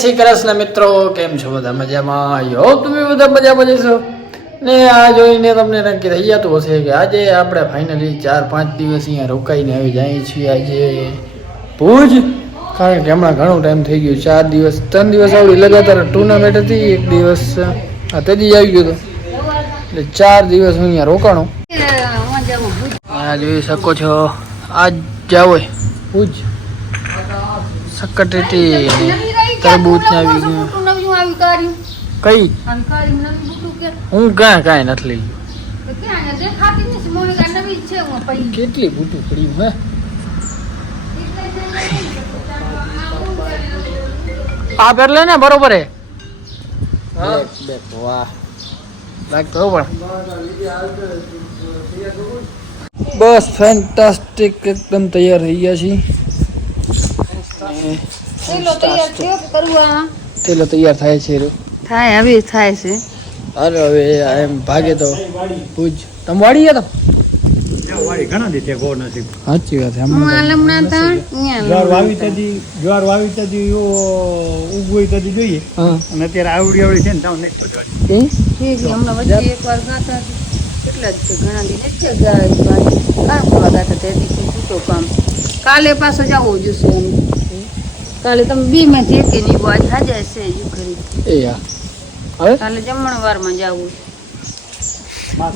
શ્રી કૃષ્ણ મિત્રો, કેમ છો બધા મજામાં? યો તમે બધા મજામાં જશો ને આ જોઈને તમને નક્કી થઈ જતું હશે કે આજે આપણે ફાઇનલી ચાર પાંચ દિવસ અહીંયા રોકાઈને આવી જઈએ છીએ આજે. ભુજ? કારણ કે હમણાં ઘણો ટાઈમ થઈ ગયો. ચાર દિવસ, ત્રણ દિવસ આવડી લગાતાર ટુર્નામેન્ટ હતી, એક દિવસ, આ તેજી આવી ગયો હતો એટલે ચાર દિવસ હું અહીંયા રોકાણો. આ જોઈ શકો છો, આજ જાવ ભુજ. સક્કટેટી તરબૂચ આવી ગયું. કઈ? હું ક્યાં કાંઈ નથી લઈ કેટલી બૂટું પડ્યું હે? આ પેર લે ને બરોબર. હે. વાહ બેક તો પણ. બસ ફેન્ટાસ્ટિક એકદમ તૈયાર થઈ ગયા છીએ. તેલો તૈયાર થાય છે થાય હવે થાય છે. અરે હવે એમ ભાગે તો ભુજ. તમે વાળી ગયા તો? ઘણા દીધે ગો નથી. સાચી વાત છે હું આલમણા જ્વાર વાવી ત્યાંથી જ્વાર વાવી ત્યાંથી ઉગવું ત્યાંથી જોઈએ. હા. અને અત્યારે આવડી આવડી છે ને તાવ. એ ઠીક હમણાં વચ્ચે એકવાર ગાતા. કેટલા જ ઘણા દી છે ગયા એ કામ કરવા ગાતા તે દિવસે છૂટો કામ? કાલે પાછો જવું જોશે એમ. કાલે તમે બી માંથી એકે નહીં? બહુ આજ હાજર છે યુ કરી એ હા હવે? કાલે જમણવારમાં જવું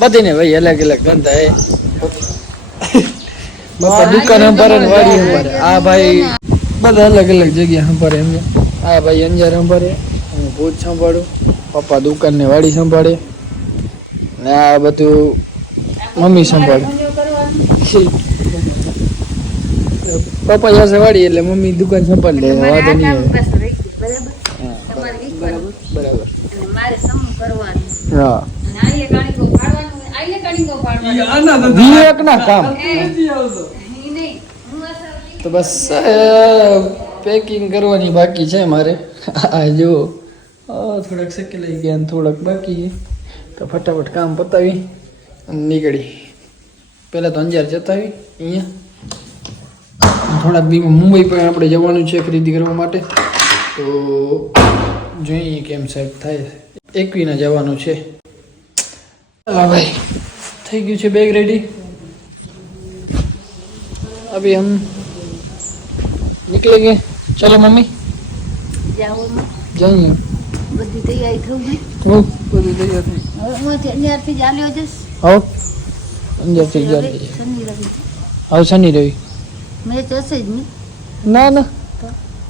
બધીને ભાઈ અલગ અલગ ધંધા એ બાપા દુકાન સંભાળે ને વાડી સંભાળે. આ ભાઈ બધા અલગ અલગ જગ્યા સંભાળે એમ આ ભાઈ અંજાર સંભાળે હું ભૂત સંભાળું પપ્પા દુકાન ને વાડી સંભાળે ને આ બધું મમ્મી સંભાળે. પપ્પા જશે વાળી એટલે મમ્મી દુકાન સંભાળ લે વાંધો નહીં બરાબર? મારે કરવાનું. હા. વિવેક ના કામ. અસર તો બસ પેકિંગ કરવાની બાકી છે મારે. આ જો થોડાક શેકી લઈ ગયા અને થોડાક બાકી. છે તો ફટાફટ કામ પતાવી અને નીકળી. પહેલાં તો અંજાર જતા આવી અહીંયા. થોડાક દીમાં મુંબઈ પણ આપણે જવાનું છે ખરીદી કરવા માટે. તો જોઈએ કેમ સેટ થાય. એકવીને જવાનું છે. હા ભાઈ થઈ ગયું છે બેગ રેડી અભી હમ નીકળેંગે ચલો મમ્મી. જઈએ બધી તૈયારી થયું ભાઈ બધી તૈયાર થઈ. અંજારથી ચાલ્યો જશ હવ અંજારથી ચાલ્યો હવે શનિ રવિ. મેચ હશે જ નહીં. ના ના.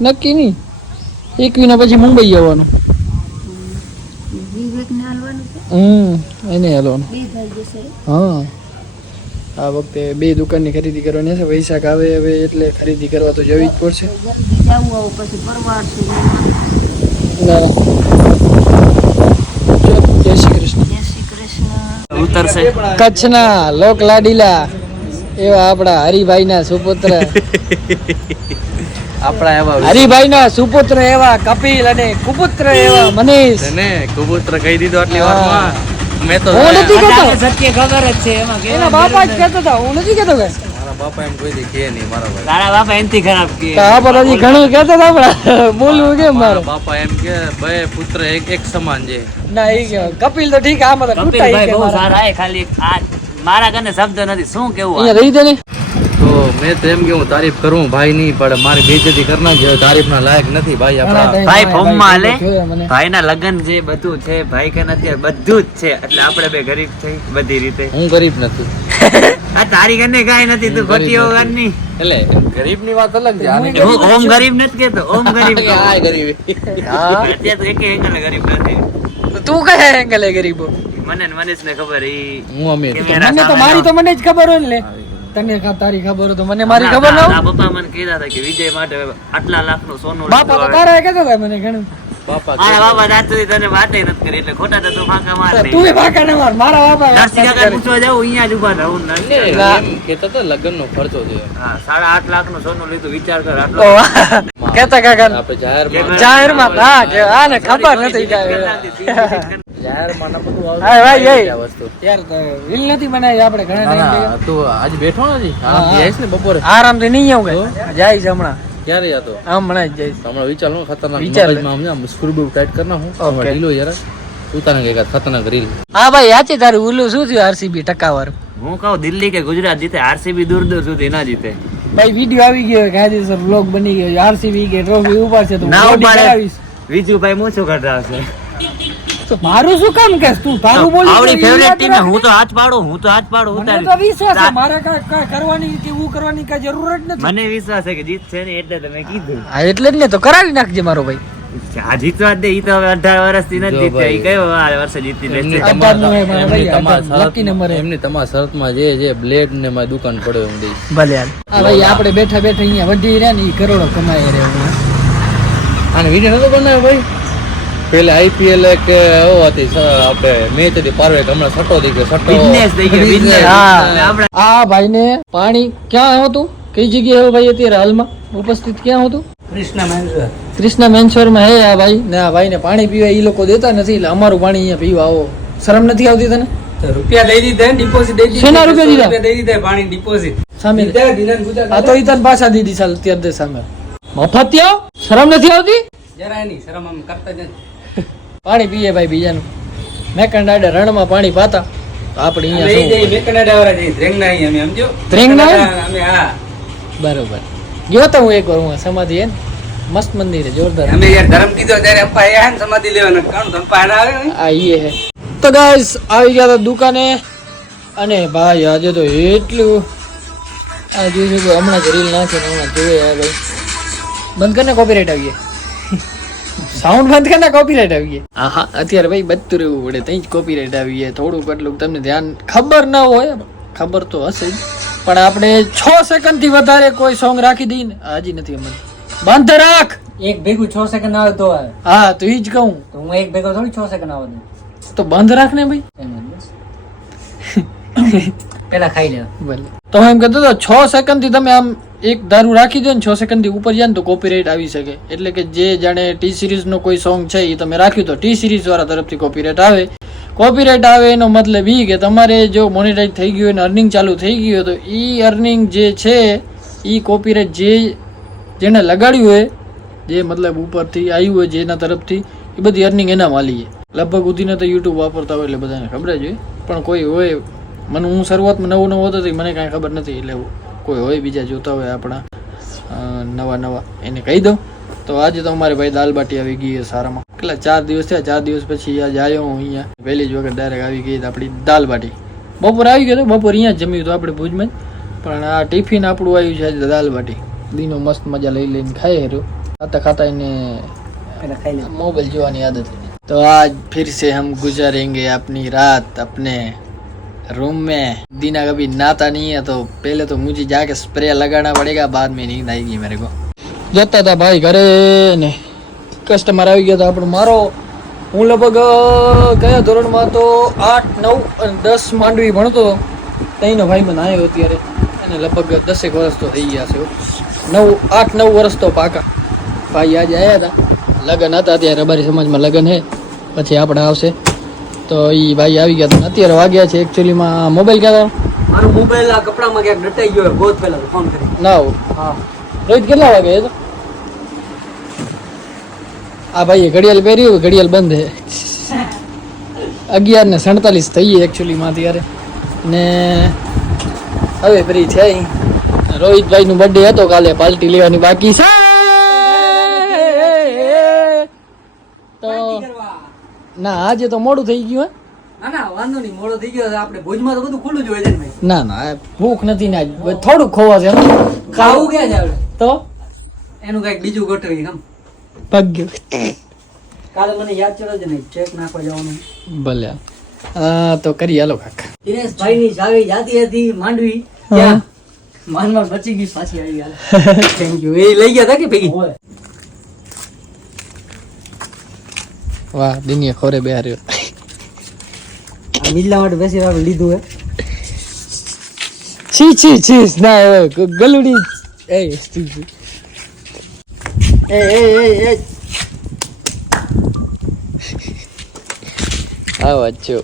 નક્કી નહીં. મહિના પછી મુંબઈ જવાનું. હમ એને હાલવાનું. બે હા. આ વખતે બે દુકાનની ખરીદી કરવાની હશે. વૈશાખ આવે હવે એટલે ખરીદી કરવા તો જવી જ પડશે. છે જય શ્રી કૃષ્ણ. કચ્છના લોક લાડીલા એવા આપણા હરિભાઈના સુપુત્ર. આપણા એવા હરિભાઈના સુપુત્ર એવા કપિલ અને કુપુત્ર એવા મનીષ. ને કુપુત્ર કહી દીધો આટલી વારમાં. મેં તો હું નથી કહેતો. સત્ય ખબર જ છે એમાં એના બાપા જ કહેતો હતા. હું નથી કહેતો કે. મારા બાપા એમ કોઈ દી કહે નહીં મારા ભાઈ. તારા બાપા એનથી ખરાબ કે હા પર હજી ઘણું કહેતો હતા પણ બોલવું કેમ મારો? બાપા એમ કે બે પુત્ર એક એક સમાન છે. ના એ કે કપિલ તો ઠીક કે મારા. ખાલી મારા કને શબ્દ નથી. શું કેવું અહીંયા રહી દે ને. તો મેં તો એમ કે હું તારીફ કરું ભાઈ નહીં પણ મારી બેજતી કરના જે તારીફના લાયક નથી ભાઈ આપણા ભાઈ ફોર્મમાં હાલે? જોયા ભાઈ ના લગન જે બધું છે ભાઈ કે નથી બધું જ છે. એટલે આપણે બે ગરીબ થઈ બધી રીતે. હું ગરીબ નથી. આ તારી કને કાઈ નથી તું ખોટી વગરની એટલે ગરીબની વાત અલગ છે આની હું ઓમ ગરીબ નથી કેતો ઓમ ગરીબ કે આ ગરીબ. અત્યારે તો એક એંગલ ગરીબ નથી. તું કયા એંગલે ગરીબો મને ને ને ખબર ઈ હું અમીર મને તો મારી તો મને જ ખબર હોય ને તને કા- તારી ખબર તો મને મારી ખબર ના હોય. પપ્પા મને કહેતા હતા કે વિજય માટે આટલા લાખનું સોનું બાપા તો તારા કહેતા હતા મને ઘણું. બાપા બાપા આજ તને વાતે નથી કરી એટલે ખોટા તો તું ફાંકા માર તું ભાકા ના માર. મારા બાપા વાત કાકા પૂછવા જાઉં અહીંયા જ ઊભા રહું નરસિંહ એટલે કાકા. એમ કહેતા લગ્નનો ખર્ચો છે. હા સાડા આઠ લાખનું સોનું લીધું વિચાર કર આટલો. કેતા કાકા આપણે હા કે આ ખબર નથી બધું આ વસ્તુ. યાર રીલ નથી બનાવી આપણે ઘણા ના તું આજે બેઠો નથી? હા, આરામથી હા. આવીશ ને બપોરે? આરામથી નહીં આવું કઈ. હમણાં. ક્યારે હતો હમણાં જ જઈશ. હમણાં વિચાર લો. ખતરનાક વિચાર લે. સ્ક્રૂ બુ ટાઈટ કરી નાખું. ઢીલો જરા ઉતારે કે ખતરનાક રીલ. હા ભાઈ યાચે તારું ઉલ્લું શું થયું આરસીબી ટકાવાર? હું કહું દિલ્હી કે ગુજરાત જીતે આરસીબી દૂર દૂર સુધી ના જીતે. ભાઈ વીડિયો આવી ગયો કાયદેસર બ્લોગ બની ગયો આરસીબી કે ટ્રોફી ઉપાડશે તો ના ઉપાડે. વિજુભાઈ મૂછું કઢાવશે તો મારું શું કામ કે? તું તારું બોલ આવડી ફેવરેટ ટીમ હું તો હાથ પાડું હું તો હાથ પાડું મને ઉતારી. તો વિશ્વાસ છે મારે કાંઈ કરવાની કે હું કરવાની કા જરૂર જ નથી. મને વિશ્વાસ છે કે જીતશે ને એટલે તમે કીધું. હા એટલે જ ને તો કરાવી નાખજે મારો ભાઈ. આ જીતવા દે ઈ તો હવે અઢાર વર્ષથી નથી જીત્યા ઈ કયો વાર વર્ષે જીતી લેશે? તમા- અઢારનું એમની તમારા શરતમાં જે જે બ્લેડ ને મારી દુકાન પડ્યો એમ દઈશ ભલે આ ભાઈ આપણે બેઠા બેઠા અહીંયા વધી રહ્યા ને ઈ કરોડો કમાઈ રહ્યા અને વીડિયો નતો બનાવ્યો ભાઈ? પેલે આઈપીએલ કે હતી આપણે મેચ હતી પારવે હમણાં સટ્ટો થઈ ગયો સટ્ટો Business થઈ ગયો. હા. આ ભાઈને પાણી ક્યાં હતું? કઈ જગ્યાએ ભાઈ અત્યારે હાલમાં? ઉપસ્થિત ક્યાં હતું? કૃષ્ણા મેન્સોરમાં હે આ ભાઈ. ને આ ભાઈને પાણી પીવા એ લોકો દેતા નથી એટલે અમારું પાણી અહીંયા પીવા આવો. શરમ નથી આવતી તને? રૂપિયા દઈ દીધા ડિપોઝિટ દઈ દીધી. શેના રૂપિયા દઈ દીધા પાણી ડિપોઝિટ સામે આ તો ઈતન પાછા દીધી ચાલ અત્યારે દે સામે. મફતિયો શરમ નથી આવતી? જરા એની શરમ આમ કરતા જ નથી. પાણી પીએ ભાઈ બીજાનું. મેકંડાડે રણમાં પાણી પાતા. તો આપણે અહીંયા જઈ ધ્રેંગના હા. બરોબર. ગયો તો હું એક વાર હું સમાધિ હે મસ્ત મંદિર જોરદાર. અમે યાર ધર્મ કીધો ત્યારે અપ્પા આયા ને સમાધિ લેવાનો. કામ તો અપ્પા આવે ને? આ ઈ હે. તો ગાઈસ આવી ગયા હતા દુકાને. અને ભાઈ આજે તો એટલું. આ જોઈ શકો હમણાં જ રીલ નાખે હમણાં આ ભાઈ. બંધ કરીને કોપીરાઈટ આવી ગયા. સાઉન્ડ બંધ કરના કોપીરાઇટ આવી ગયા હા હા અત્યારે ભાઈ બધું રહેવું પડે ત્યાં જ કોપીરાઇટ આવી ગયા થોડુંક એટલું તમને ધ્યાન ખબર ન હોય ખબર તો હશે જ. પણ આપણે છ સેકન્ડથી વધારે કોઈ સોંગ રાખી દઈએ ને હજી નથી અમને બંધ રાખ! એક ભેગું છ સેકન્ડ આવે તો હા તો એ જ કહું. તો હું એક ભેગો થોડી છ સેકન્ડ આવે તો બંધ રાખ ને ભાઈ. પેલા ખાઈ લે. ભલે. તો હું એમ કહેતો હતો છ સેકન્ડથી તમે આમ એક દારૂ રાખી દો ને છ સેકન્ડથી ઉપર જાય ને તો કોપીરાઇટ આવી શકે. એટલે કે જે જાણે ટી સિરીઝનો કોઈ સોંગ છે એ તમે રાખ્યું તો ટી સિરીઝ વાળા તરફથી કોપીરાઇટ આવે. કોપીરાઇટ આવે એનો મતલબ એ કે તમારે જો મોનિટાઇઝ થઈ ગયું હોય અર્નિંગ ચાલુ થઈ ગયું તો એ અર્નિંગ જે છે એ કોપીરાઇટ જે જેણે લગાડ્યું હોય, જે મતલબ ઉપરથી આવ્યું હોય જેના તરફથી એ બધી અર્નિંગ એના માલી છે લગભગ ઉધીને તો યુટ્યુબ વાપરતા હોય એટલે બધાને ખબર જ હોય. પણ કોઈ હોય, મને હું શરૂઆતમાં નવો નવો હતો મને કાંઈ ખબર નથી એટલે કોઈ હોય બીજા જોતા હોય આપણા નવા નવા. એને કહી દઉં. તો આજે તો અમારે ભાઈ દાલબાટી આવી ગઈ સારામાં. કેટલા ચાર દિવસ થયા? ચાર દિવસ પછી આજે આવ્યો હું અહીંયા. પહેલી જ વખત ડાયરેક્ટ આવી ગઈ આપણી દાલ બાટી. બપોર આવી ગયો તો બપોર અહીંયા જમ્યું હતું આપણે ભુજમાં પણ આ ટિફિન આપણું આવ્યું છે આજે દાલબાટી દીનો મસ્ત મજા લઈ લઈને ખાઈ હેરો ખાતા ખાતા એને મોબાઈલ જોવાની આદત તો આજ ફિરસે હમ ગુજારેંગે આપની રાત આપને रूम में दीना कभी नहाता नहीं है तो पहले तो मुझे जाके स्प्रे लगाना पड़ेगा बाद में नींद आएगी मेरे को જતા હતા ભાઈ ઘરે ને કસ્ટમર આવી ગયા હતા આપણો મારો હું લગભગ અ, કયા ધોરણમાં તો આઠ નવ અને દસ માંડવી ભણતો હતો તઈનો ભાઈ મને આવ્યો અત્યારે અને લગભગ દસેક વર્ષ તો થઈ ગયા છે હો. નવ આઠ નવ વર્ષ તો પાકા ભાઈ આજે આવ્યા હતા લગ્ન હતા ત્યારે અમારી સમાજમાં લગ્ન હે પછી આપણે આવશે તો એ ભાઈ આવી ગયા હતા અત્યારે વાગ્યા છે એકચ્યુઅલીમાં મોબાઈલ ક્યાં મારો મોબાઈલ આ કપડામાં ક્યાંક ડટાઈ ગયો બહુ પહેલા ફોન કરી. ના હા. રોહિત કેટલા વાગે એ તો? આ ભાઈએ ઘડિયાળ પહેરી હોય ઘડિયાળ બંધ છે અગિયાર ને સડતાલીસ થઈ એકચ્યુઅલીમાં ત્યારે ને હવે ફ્રી છે રોહિતભાઈ નું બર્થડે હતો કાલે પાર્ટી લેવાની બાકી છે. ના આજે તો મોડું થઈ ગયું હે? ના ના વાંધો નહીં મોડો થઈ ગયો આપણે ભુજમાં તો બધું ખુલ્લું જ હોય છે ને ભાઈ. ના ના ભૂખ નથી ને થોડું ખોવા છે ખાવું ક્યાં છે આપણે? તો? એનું કંઈક બીજું ગોઠવી હમ. ભાગ્ય. કાલે મને યાદ ચડે છે ને ચેક નાખવા જવાનું. ભલે. તો કરી હાલો કાકા. દિનેશભાઈ ની જાવી જાતી હતી માંડવી. ત્યાં માંડવા માંડ બચી ગઈ પાછી આવી ગયા થેન્ક યુ એ લઈ ગયા હતા કે ભેગી હોય વાહ દિનિયા ખોરે બે હાર્યો આ મિલ્લા માટે બેસી આપણે લીધું હે. છી છી છી ના હવે ગલુડી. એ. એ એ એ એ. આ વાત છો.